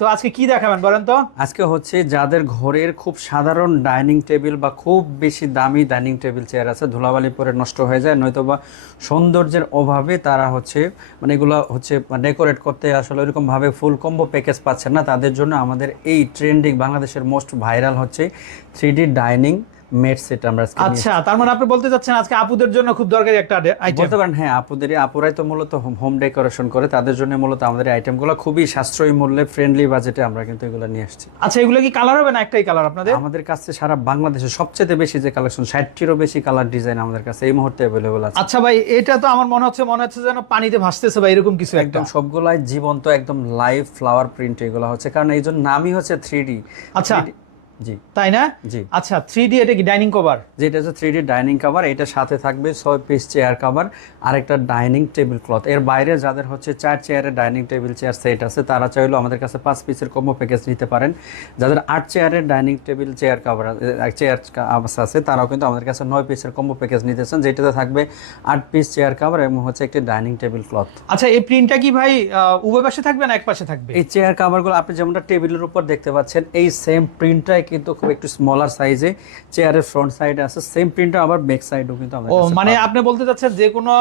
তো আজকে কি দেখাবেন বলেন তো? আজকে হচ্ছে যাদের ঘরের খুব সাধারণ ডাইনিং টেবিল বা খুব বেশি দামি ডাইনিং টেবিল চেয়ার আছে, ধুলাবালি পরে নষ্ট হয়ে যায় নয়তো বা সৌন্দর্যের অভাবে তারা হচ্ছে মানে এগুলো হচ্ছে ডেকোরেট করতে আসলে ওইরকমভাবে ফুল কম্বো প্যাকেজ পাচ্ছেন না। তাদের জন্য আমাদের এই ট্রেন্ডিং বাংলাদেশের মোস্ট ভাইরাল হচ্ছে থ্রি ডাইনিং মেট সেট আমরা আজকে আচ্ছা তার মানে আপনি বলতে চাচ্ছেন আজকে আপুদের জন্য খুব দরকারি একটা আইটেম বলতে পারেন হ্যাঁ আপুদের আপুরাই তো মূলত হোম ডেকোরেশন করে তাদের জন্য মূলত আমাদের আইটেমগুলো খুবই সাশ্রয়ী মূল্যে ফ্রেন্ডলি বাজেটে আমরা কিন্তু এগুলো নিয়ে আসছি। আচ্ছা এগুলো কি কালার হবে না একটাই কালার আপনাদের? আমাদের কাছে সারা বাংলাদেশে সবচেয়ে বেশি যে কালেকশন ষাটটিরও বেশি কালার ডিজাইন আমাদের কাছে এই মুহূর্তে অ্যাভেলেবল আছে। আচ্ছা ভাই এটা তো আমার মনে হচ্ছে মনে হচ্ছে যেন পানিতে ভাসতেছে বা এরকম কিছু একদম সবগুলাই জীবন্ত একদম লাইভ ফ্লাওয়ার প্রিন্ট এগুলো হচ্ছে কারণ এই জন্য নামই হচ্ছে থ্রি ডি আচ্ছা। জি। তাই না? জি। আচ্ছা থ্রি ডি এটা কি ডাইনিং কভার যেটা হচ্ছে থ্রি ডি ডাইনিং কাভার এটার সাথে থাকবে ছয় পিস চেয়ার কাভার আর একটা ডাইনিং টেবিল ক্লথ এর বাইরে যাদের হচ্ছে চার চেয়ারের ডাইনিং টেবিল চেয়ার সেট আছে তারা চাইলেও আমাদের কাছে পাঁচ পিসের কম্বো প্যাকেজ নিতে পারেন। যাদের আট চেয়ারের dining table chair cover chair আছে তারাও কিন্তু আমাদের কাছে নয় পিসের কম্বো প্যাকেজ নিতেছেন যেটাতে থাকবে আট পিস চেয়ার কাভার এবং হচ্ছে একটি ডাইনিং টেবিল ক্লথ আচ্ছা এই প্রিন্টটা কি ভাই উভয় পাশে থাকবে না এক পাশে থাকবে? এই চেয়ার কাভারগুলো আপনি যেমনটা টেবিলের উপর দেখতে পাচ্ছেন এই সেম প্রিন্টটাই কিন্তু খুব একটু স্মলার সাইজে চেয়ারের ফ্রন্ট সাইডে আছে। সেম প্রিন্টটা আবার ব্যাক সাইডও কিন্তু আমাদের ও মানে আপনি বলতে চাচ্ছেন যে কোনো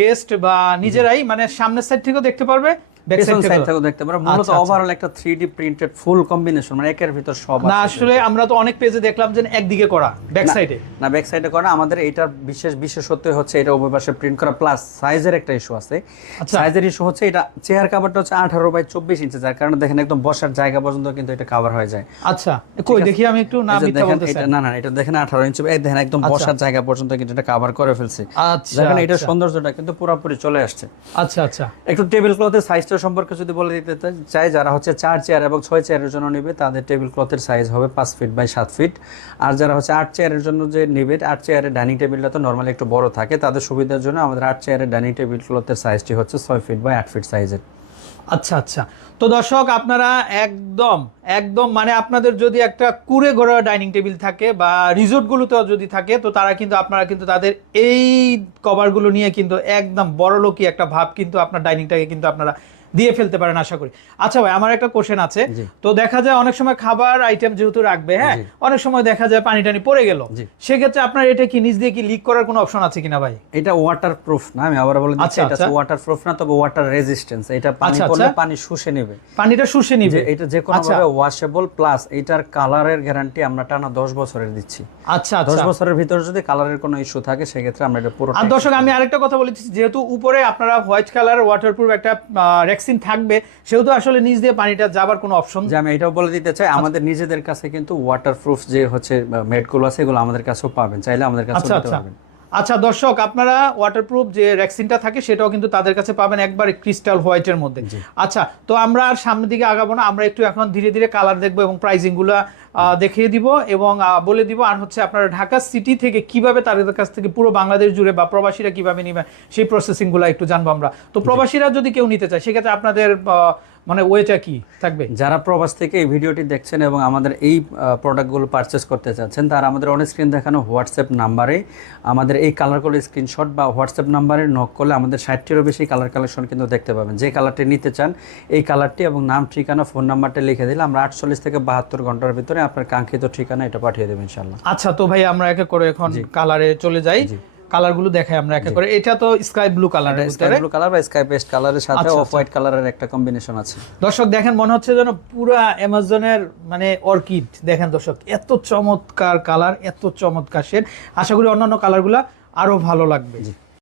গেস্ট বা নিজেরাই মানে সামনের সাইড থেকেও দেখতে পারবে? পেছন সাইড সাইড থেকেও দেখতে পারো। মূলত আচ্ছা, আচ্ছা। ওভারঅল একটা থ্রি প্রিন্টেড ফুল কম্বিনেশন মানে একের ভিতর সব না আসলে আমরা তো অনেক পেজে দেখলাম যে একদিকে করা ব্যাক সাইডে না ব্যাক সাইডে করা। আমাদের এটার বিশেষ বিশেষত্ব হচ্ছে এটা উভয় পাশে প্রিন্ট করা প্লাস সাইজের একটা ইস্যু আছে। আচ্ছা। সাইজের ইস্যু হচ্ছে এটা চেয়ার কাভারটা হচ্ছে আঠারো বাই চব্বিশ ইঞ্চি যার কারণে দেখেন একদম বসার জায়গা পর্যন্ত কিন্তু এটা কাভার হয়ে যায়। আচ্ছা কই দেখি আমি একটু না মিথ্যা দেখেন বলতেছি না না এটা দেখেন আঠারো ইঞ্চি এই দেখেন একদম আচ্ছা। বসার জায়গা পর্যন্ত কিন্তু এটা কাভার করে ফেলছে। আচ্ছা দেখেন আচ্ছা, সৌন্দর্যটা কিন্তু পুরোপুরি চলে আসছে। আচ্ছা আচ্ছা। একটু টেবিল ক্লথের সাইজটা সম্পর্কে যদি বলে দিতে চাই, যারা হচ্ছে চার চেয়ার এবং ছয় চেয়ারের জন্য নেবে, তাদের টেবিল ক্লথের সাইজ হবে পাঁচ ফিট বাই সাত ফিট আর যারা হচ্ছে আট চেয়ারের জন্য যে নেবে, আট চেয়ারের ডাইনিং টেবিলটা তো নর্মালি একটু বড় থাকে, তাদের সুবিধার জন্য আমাদের আট চেয়ারের ডাইনিং টেবিল ক্লথের সাইজটি হচ্ছে ছয় ফিট বাই আট ফিট সাইজের আচ্ছা আচ্ছা। তো দর্শক, আপনারা একদম একদম মানে আপনাদের যদি একটা কুড়ে ঘোরা ডাইনিং টেবিল থাকে বা রিসোর্টগুলোতেও যদি থাকে, তো তারা কিন্তু, আপনারা কিন্তু তাদের এই কভারগুলো নিয়ে কিন্তু একদম বড় লোকই একটা ভাব কিন্তু আপনার ডাইনিংটাকে কিন্তু আপনারা দিয়ে ফেলতে পারেন আশা করি। আচ্ছা ভাই আমার একটা কোশ্চেন আছে। তো দেখা যায় অনেক সময় খাবার আইটেম যেহেতু রাখবে হ্যাঁ? অনেক সময় দেখা যায় পানি টানি পড়ে গেল। সেক্ষেত্রে আপনার এটা কি নিচ দিয়ে কি লিক করার কোনো অপশন আছে কিনা ভাই? এটা ওয়াটার প্রুফ না আমি আবার বলে দিচ্ছি আচ্ছা, এটা আচ্ছা। ওয়াটার প্রুফ না তবে ওয়াটার রেজিস্ট্যান্স এটা পানি আচ্ছা, পড়লে আচ্ছা। পানি শুষে নেবে। পানিটা শুষে নিবে। এটা যে কোনো আচ্ছা। ভাবে ওয়াশেবল প্লাস এটার কালারের গ্যারান্টি আমরা টানা দশ বছরের দিচ্ছি। আচ্ছা দশ আচ্ছা। বছরের ভিতরে যদি কালারের কোনো ইস্যু থাকে সেক্ষেত্রে আমরা এটা পুরো আর দর্শক আমি আরেকটা কথা বলেছি যেহেতু উপরে আপনারা হোয়াইট কালার ওয়াটারপ্রুফ একটা রেক্সিন থাকবে সেহেতু আসলে নিজ দিয়ে পানিটা যাবার কোনো অপশন যে আমি এটাও বলে দিতে চাই আমাদের নিজেদের কাছে কিন্তু ওয়াটারপ্রুফ যে হচ্ছে মেডগুলো আছে এগুলো আমাদের কাছেও পাবেন চাইলে আমাদের কাছে আচ্ছা নিতে আচ্ছা দর্শক আপনারা ওয়াটারপ্রুফ যে রেক্সিনটা থাকে সেটাও কিন্তু তাদের কাছে পাবেন একবার ক্রিস্টাল হোয়াইটের মধ্যে। আচ্ছা তো আমরা আর সামনের দিকে আগাবো না আমরা একটু এখন ধীরে ধীরে কালার দেখব এবং প্রাইজিংগুলা আহ, দেখিয়ে দিব এবং বলে দিব আর হচ্ছে আপনারা ঢাকা সিটি থেকে কীভাবে তাদের কাছ থেকে পুরো বাংলাদেশ জুড়ে বা প্রবাসীরা কীভাবে নিবে সেই প্রসেসিংগুলো একটু জানব আমরা। তো প্রবাসীরা যদি কেউ নিতে চায় সেক্ষেত্রে আপনাদের মানে ওয়েটা কি? থাকবে? যারা প্রবাস থেকে এই ভিডিওটি দেখছেন এবং আমাদের এই প্রোডাক্টগুলো পারচেস করতে চাচ্ছেন তারা আমাদের অন স্ক্রিন দেখানো হোয়াটসঅ্যাপ নাম্বারে আমাদের এই কালারগুলো স্ক্রিনশট বা হোয়াটসঅ্যাপ নাম্বারে নক করলে আমাদের ষাটটিরও বেশি কালার কালেকশন কিন্তু দেখতে পাবেন। যে কালারটি নিতে চান এই কালারটি এবং নাম ঠিকানা ফোন নাম্বারটা লিখে দিলে আমরা আটচল্লিশ থেকে বাহাত্তর ঘণ্টার ভিতরে আপনার কাঙ্ক্ষিত ঠিকানা এটা পাঠিয়ে দেবেন ইনশাল্লাহ আচ্ছা তো ভাই আমরা একে করে এখন কালারে চলে যাই। কালারগুলো দেখাই আমরা একে করে। এটা তো sky blue colour sky blue colour বা স্কাই পেস্ট কালারের সাথে আচ্ছা, অফ হোয়াইট কালারের একটা কম্বিনেশন আছে। দর্শক দেখেন মনে হচ্ছে যেন পুরো অ্যামাজনের মানে অর্কিড। দেখেন দর্শক এত চমৎকার কালার এত চমৎকার শেড আশা করি অন্যান্য কালারগুলো আরও ভালো লাগবে।